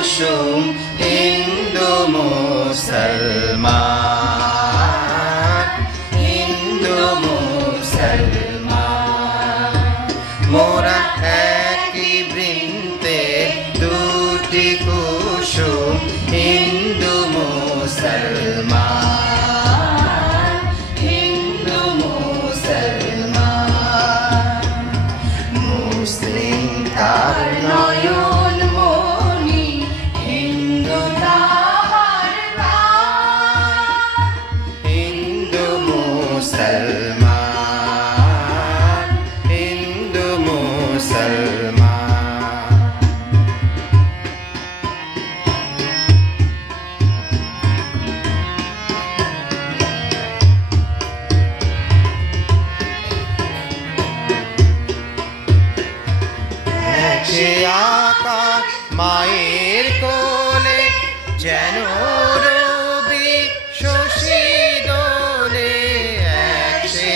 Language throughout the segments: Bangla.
কুসুম হিন্দু মুসলমান, হিন্দু মুসলমান। মোরা একই বৃন্তে দুটি কুসুম হিন্দু মুসলমান, হিন্দু মুসলমান। মুসলিম তার নয়ন মনি, হিন্দু তাহার প্রাণ, হিন্দু মুসলমান, হিন্দু মুসলমান। সে আকাশ মায়ের কোলে যেন রবি শশী দোলে, সে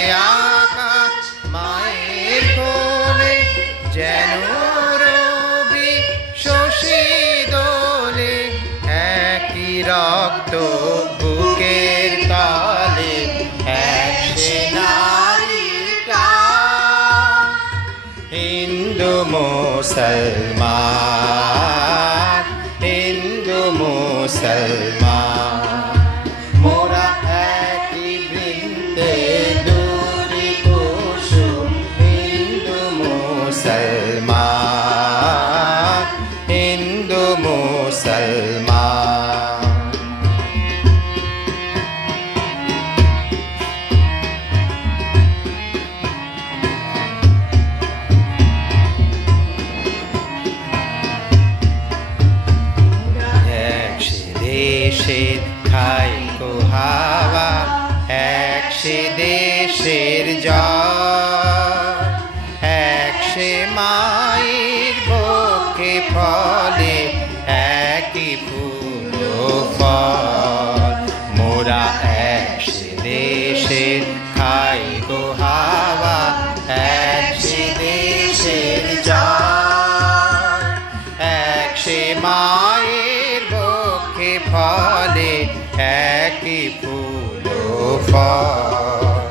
আকাশ মায়ের কোলে যেন রবি শশী দোলে। একই রক্ত বুকের তালে, এক সে নারীর টান, হিন্দু মুসলমান, হিন্দু মুসলমান। মোরা একই বৃন্তে দুটি কুসুম হিন্দু মুসলমান, হিন্দু মুসলমান। দেশের খাই কো হাওয়া, এক সে দেশের জল, এক সে মায়ের বক্ষে ফলে একই ফুল ফল। মোরা এক সে দেশের খাই কো হাওয়া, এক সে দেশের জল, এক সে মায়ের বক্ষে ফলে একই ফুল ফল।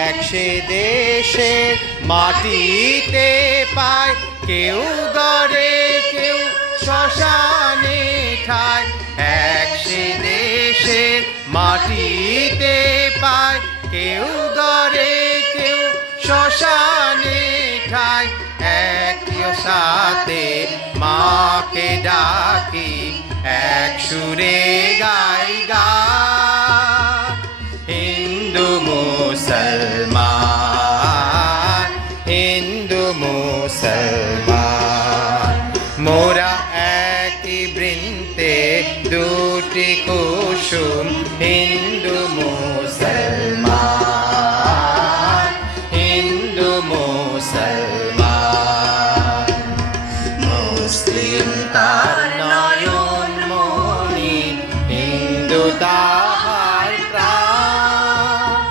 এক সে দেশের মাটিতে পায় কেউ গড়ে কেউ শ্মশানে ঠায়, এক সে দেশের মাটিতে পায় কেউ গড়ে কেউ শ্মশানে ঠায়। একই সাথে মাকে ডাকি, এক সুরে গাই গান, হিন্দু মুসলমান, হিন্দু মুসলমান। মোরা একই বৃন্তে দুটি কুসুম হিন্দু মুসলমান, হিন্দু মুসলমান। মুসলিম তার নয়ন মনি, হিন্দু তাহার প্রাণ,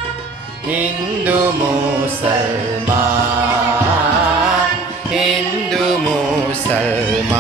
হিন্দু মুসলমান, হিন্দু মুসলমান।